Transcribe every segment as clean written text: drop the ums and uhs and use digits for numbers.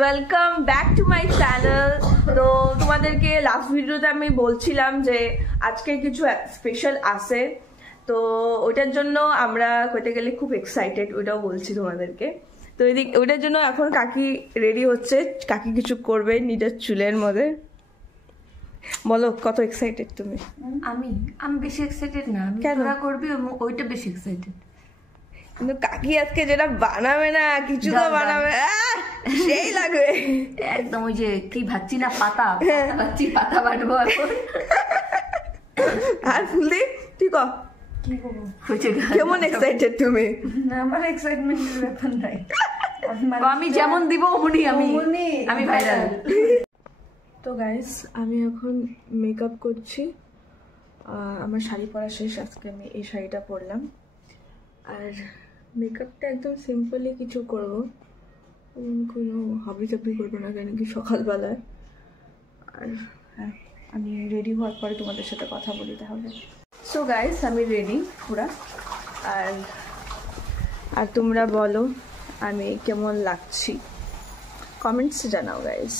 Welcome back to my channel. তো তোমাদেরকে last ভিডিওতে আমি বলছিলাম যে আজকে কিছু স্পেশাল আছে, তো ওইটার জন্য আমরা কইতে গেলে খুব এক্সাইটেড, ওইটাও বলছি তোমাদেরকে। তো ওইটার জন্য এখন কাকি রেডি হচ্ছে, কাকি কিছু করবে নিজের চুলের মধ্যে। বলো কত এক্সাইটেড তুমি? আমি বেশি এক্সাইটেড না, কেন করবি ওইটা বেশি এক্সাইটেড। কিন্তু কাকি আজকে যেটা বানাবে না, কিছু তো বানাবে, সেই লাগবে একদম। ওই যে কি ভাবছি না, পাতা ভাবছি, পাতা বাটবো এখন। আর ফুলদি তুই ক কেমন এক্সাইটেড তুমি? না, আমার এক্সাইটমেন্টের ব্যাপার নাই, আমি যেমন দিব অমনি আমি ভাইরাল। তো গাইস আমি এখন মেকআপ করছি, আমার শাড়ি পরা শেষ, আজকে আমি এই শাড়িটা পরলাম। আর মেকআপটা একদম সিম্পলি কিছু করব, কোনো হাবি চাবি করবো না, কেন কি সকালবেলায়। আর হ্যাঁ, আমি রেডি হওয়ার পরে তোমাদের সাথে কথা বলি তাহলে। সো গাইস আমি রেডি পুরা, আর তোমরা বলো আমি কেমন লাগছি, কমেন্টসে জানাও গাইস।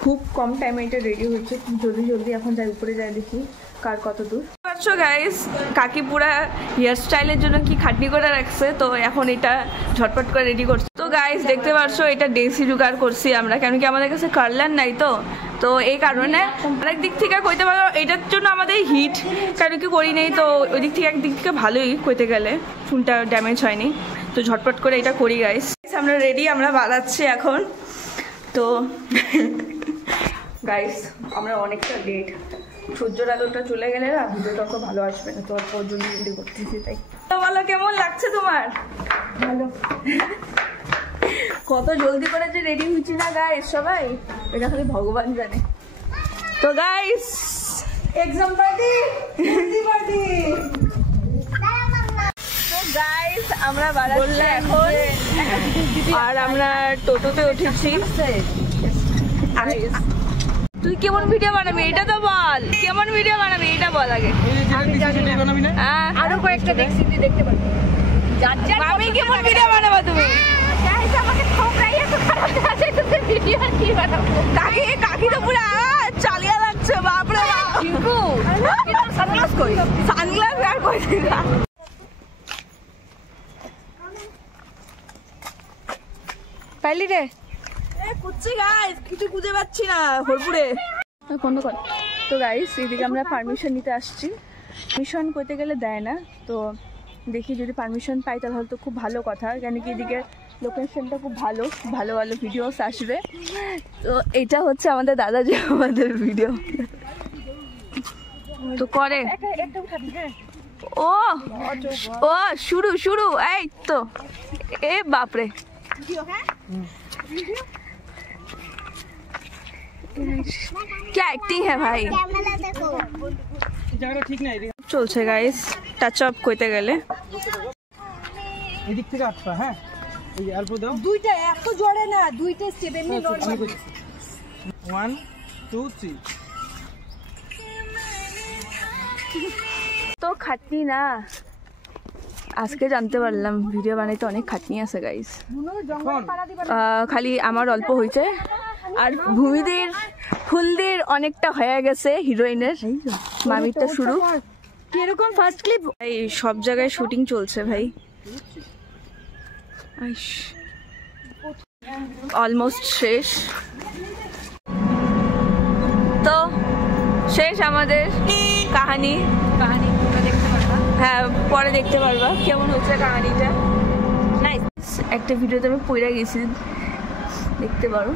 খুব কম টাইমে এটা রেডি হচ্ছে, খুব জলদি এখন যাই উপরে যাই দেখি কার কত দূর। পারছো গাইস, কাকি পুরা হেয়ার স্টাইলের জন্য কি খাটনি করে রাখছে, তো এখন এটা ঝটপট করে রেডি করছে। তো গাইস দেখতে পারছো এটা দেশি জুগাড় করছি আমরা, কেন কি আমাদের কাছে কার্লার নাই, তো এই কারণে অনেক দিক থেকে কইতে পারো এটার জন্য আমাদের হিট কেন কি করি নেই, তো ওই দিক থেকে একদিক থেকে ভালোই কইতে গেলে, চুলটা ড্যামেজ হয়নি, তো ঝটপট করে এটা করি গাইস। আমরা রেডি, আমরা বাড়াচ্ছি এখন। তো গাইস আমরা অনেকটা লেট, সূর্যের আলোটা চলে গেলে না ভিডিওটা অত ভালো আসবে না, তো অল্প জন্য রেডি করতেছি তাই। তো বলো কেমন লাগছে তোমার? ভালো। কত জলদি করে যে রেডি হচ্ছি না গাইস সবাই, এটা খালি ভগবান জানে। তো গাইস এক্সাম পার্টি তো গাইস আমরা বাড়াচ্ছি এখন, আর আমরা টোটোতে উঠেছি। তুই কেমন ভিডিও বানাবি এটা তো বল, কেমন ভিডিও বানাবি এটা বল আগে। আরো কয়েকটা দেখছি, তুই দেখতে পারবি আমি কেমন ভিডিও বানাবো তুমি? কাকি তো পুরো চালিয়ে লাগছে, বাপরে সানগ্লাস কই, সানগ্লাস আর কই দিলা পাইলি রে? কুচ্ছি গাইস, কিছু খুঁজে পাচ্ছি না হরপুরে, বন্ধ কর। তো গাইস এদিকে আমরা পারমিশন নিতে আসছি, পারমিশন করতে গেলে দেয় না, তো দেখি যদি পারমিশন পাই তাহলে তো খুব ভালো কথা, কেন কি এদিকে লোকেশনটা খুব ভালো ভালো ভিডিওস আসবে। তো এটা হচ্ছে আমাদের দাদা যে আমাদের ভিডিও তো করে। ও ও শুরু এই তো, এ বাপরে क्या एक्टिंग है भाई, চলছে গাইস টাচ আপ কইতে গেলে। এদিক থেকে আটটা, হ্যাঁ এই অল্প দাও, দুইটা এত জোরে না, দুইটা স্টেপ এমনি নরমাল। 1 2 3। তো খাটনি না, আজকে জানতে পারলাম ভিডিও বানাইতে অনেক খাটনি আছে গাইস। খালি আমার অল্প হয়েছে, আর ভূমিদের ফুলদের অনেকটা হয়ে গেছে, হিরোইনের মামিরটা শুরু। কিরকম ফার্স্ট ক্লিপ, এই সব জায়গায় শুটিং চলছে ভাই, অলমোস্ট শেষ। তো শেষ আমাদের কাহিনী, দেখতে পারবা, হ্যাঁ পরে দেখতে পারবা কেমন হচ্ছে কাহিনীটা। নাইস, একটা ভিডিওতে আমি পড়ে গেছি, দেখতে পারো।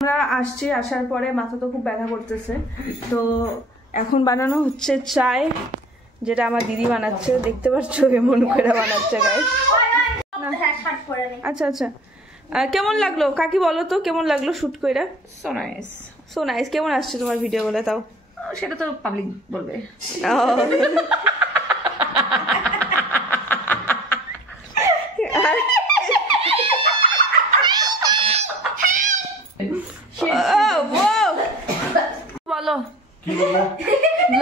আমরা আসছি, আসার পরে মাথা তো খুব ব্যথা করতেছে, তো এখন বানানো হচ্ছে চায়, যেটা আমার দিদি বানাচ্ছে, দেখতে পাচ্ছ কেমন করে বানাচ্ছে গাইস। আচ্ছা আচ্ছা, কেমন লাগলো কাকি বলো তো, কেমন লাগলো শুট কইরা? So nice. কেমন আসছে তোমার ভিডিও গুলো? তাও সেটা তো পাবলিক বলবে। বলো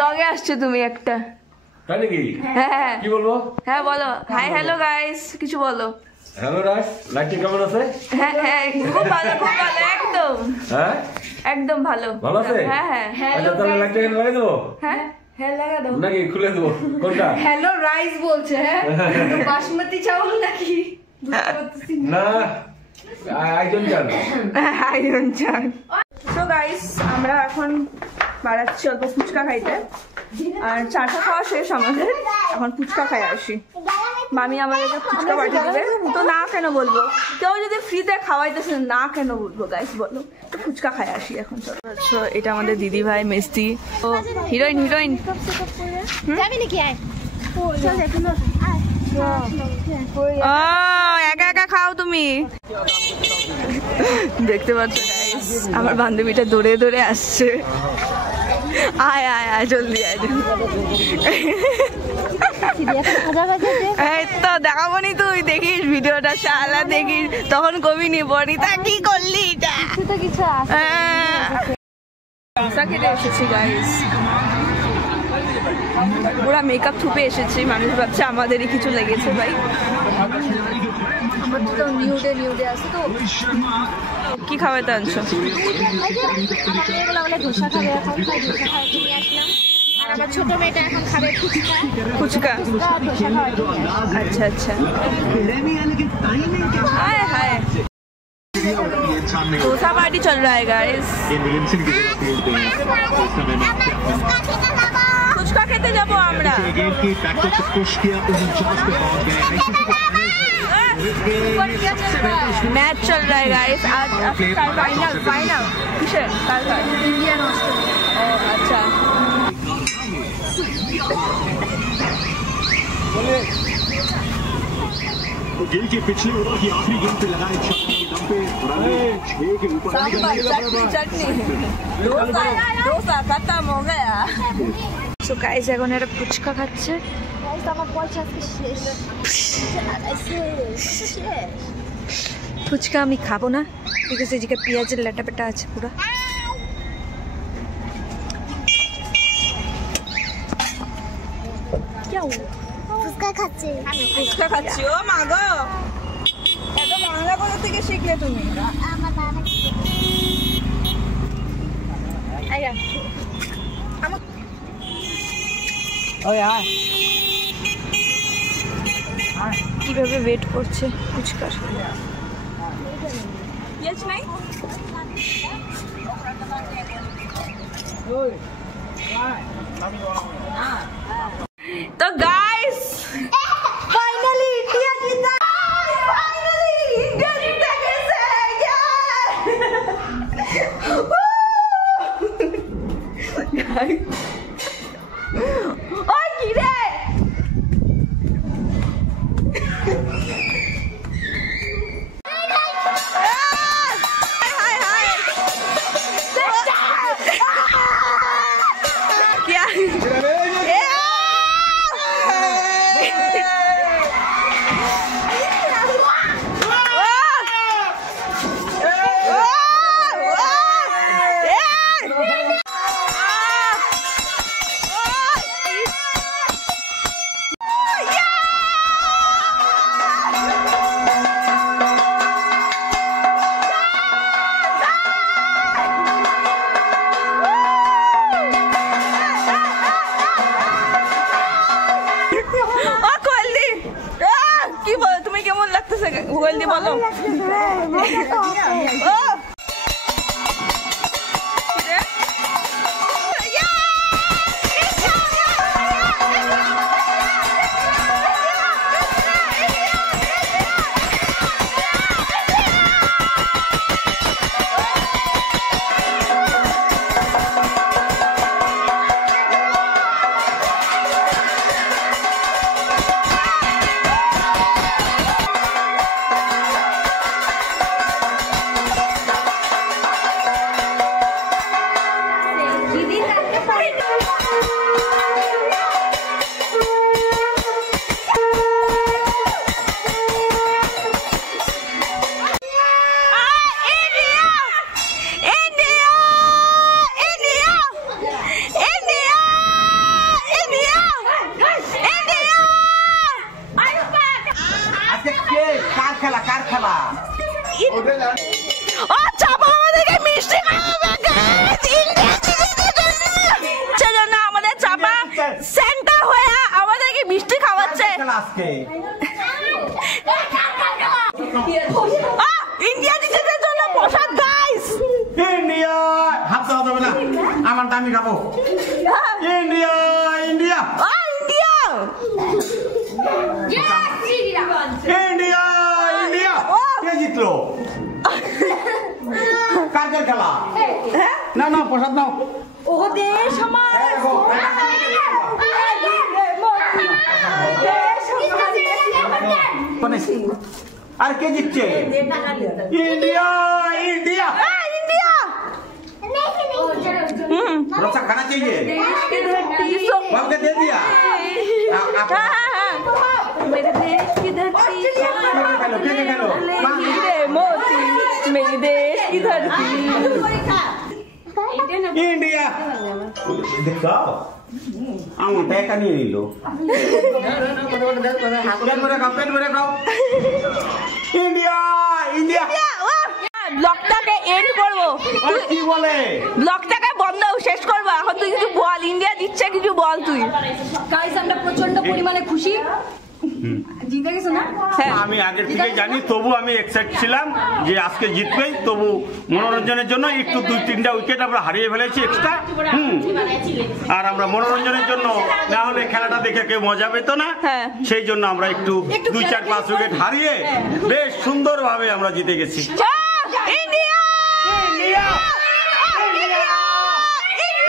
ব্লগে আসছো তুমি একটা। তাই নাকি? হ্যাঁ কি বলবো? হ্যাঁ বলো, হাই হ্যালো গাইস, কিছু বলো। হ্যালো রাজ, লাইটিং কেমন আছে? হ্যাঁ হ্যাঁ খুব ভালো, খুব ভালো, একদম হ্যাঁ একদম ভালো। ভালো আছে? হ্যাঁ হ্যাঁ আচ্ছা তাহলে লাইটিং লাগাই দেবো হ্যাঁ হ্যাঁ লাগা দাও। নাকি খুলে দেবো? কোনটা? হ্যালো রাইস বলছে, হ্যাঁ তো বাসমতি চাউল নাকি বুঝতে পারতেছি না। না আইজন চাল। আয়রন চান। তো গাইস আমরা এখন বাড়াচ্ছি অল্প ফুচকা খাইতে, আর চাটা খাওয়া শেষ আমাদের, এখন ফুচকা খাই আসি। মামি আমাদেরকে ফুচকা পাঠিয়ে দেবে, তো না কেন বলবো, কেউ যদি ফ্রিতে খাওয়াইতেছে না কেন বলবো গাইস বলো, তো ফুচকা খাই আসি এখন। চলো আচ্ছা, এটা আমাদের দিদি ভাই মেস্তি, ও হিরোইন হিরোইন যাবি নাকি? আয় চল যাই। ও একা একা খাও তুমি। দেখতে পাচ্ছ গাইস আমার বান্ধবীটা দৌড়ে দৌড়ে আসছে, আয় আয় আয় জলদি আয়। এই তো দেখাবো নি, তুই দেখিস ভিডিওটা, শালা দেখিস তখন কবি নি বনিতা কি করলি এটা। ফুচকা খেতে এসেছি গাইস, পুরা মেকআপ থুপে এসেছি, মানুষ ভাবছে আমাদেরই কিছু লেগেছে ভাই। আমার তো নিউডে নিউডে আছে তো। কি খাওয়াতে আনছো? এগুলো বলে ধোসা খাবে, এখন খাই ধোসা খাওয়া নিয়ে আসলাম। আর আমার ছোট মেয়েটা এখন খাবে ফুচকা। ফুচকা ধোসা খাওয়া। अच्छा अच्छा। हाय हाय डोसा पार्टी चल रहा है गाइस। ফুচকা খেতে যাবো আমরা। मैच चल रहा है गाइस आज, फाइनल फाइनल किसे कल का इंडियन ऑस्ट्रेलिया। ओ अच्छा गिल के पिछले ओवर की आखिरी गेंद पे लगाए छक्के के दम पे रन 6 के ऊपर डोसा खत्म हो गया। तो गाइस এখন এরা ফুচকা খাচ্ছে। गाइस আমার পয়সা আজকে শেষ। ফুচকা আমি খাবো না, বিকজ এদিকে পেঁয়াজের লেটাপেটা আছে পুরো। ফুচকা খাচ্ছে। ফুচকা খাচ্ছি। ও মা গো, এত বাংলা কোথা থেকে শিখলে তুমি? আমার নানা আয়া কিভাবে ওয়েট করছে ফুচকার। পেঁয়াজ নাই তো গাইস ফাইনালি ইন্ডিয়া জিতা। ফাইনালি ইন্ডিয়া জিতে গেছে। ওই কি রে, क्या কি বলো তুমি, কেমন লাগতেছে গোয়েলদি বলো। ও খেলা কার খেলা ও চাপা আমাদেরকে মিষ্টি খাওয়াবে গাইস ইন্ডিয়া জিতেছে জন্য সেজন্য আমাদের চাপা সেন্টার হয়ে আমাদেরকে মিষ্টি খাওয়াচ্ছে খেলা আজকে ইন্ডিয়া জিতেছে জন্য প্রসাদ গাইস ইন্ডিয়া হাত দাও দেবে না আমার দামি খাবো India India India India India কে জিতলো কার খেলা না না প্রসাদ নাও ও দেশ আমার আর কে জিতছে ইন্ডিয়া ইন্ডিয়া इंडिया रोसा खाना चाहिए बाप ने दे दिया मेरे देश की धरती मोती मेरे देश की धरती इंडिया देखो आऊं पैका नहीं लो पेट भरे खाओ इंडिया इंडिया ব্লগটাকে এন্ড করবো কি বলে ব্লগটাকে বন্ধ শেষ করবো এখন তুই কিছু বল ইন্ডিয়া দিচ্ছে কিছু বল তুই গাইস আমরা প্রচন্ড পরিমাণে খুশি জিতে গেছো না আমি আগের থেকে জানি তবু আমি এক্সাইটেড ছিলাম যে আজকে জিতবেই তবু মনোরঞ্জনের জন্য একটু 2-3টা উইকেট আমরা হারিয়ে ফেলেছি এক্সট্রা আর আমরা মনোরঞ্জনের জন্য না হলে খেলাটা দেখে কেউ মজা পেত না সেই জন্য আমরা একটু 2-4-5 উইকেট হারিয়ে বেশ সুন্দরভাবে আমরা জিতে গেছি ইন্ডিয়া ইন্ডিয়া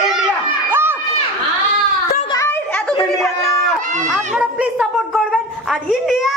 ইন্ডিয়া তো গাইস এতদিন আপনারা প্লিজ সাপোর্ট করবেন আর ইন্ডিয়া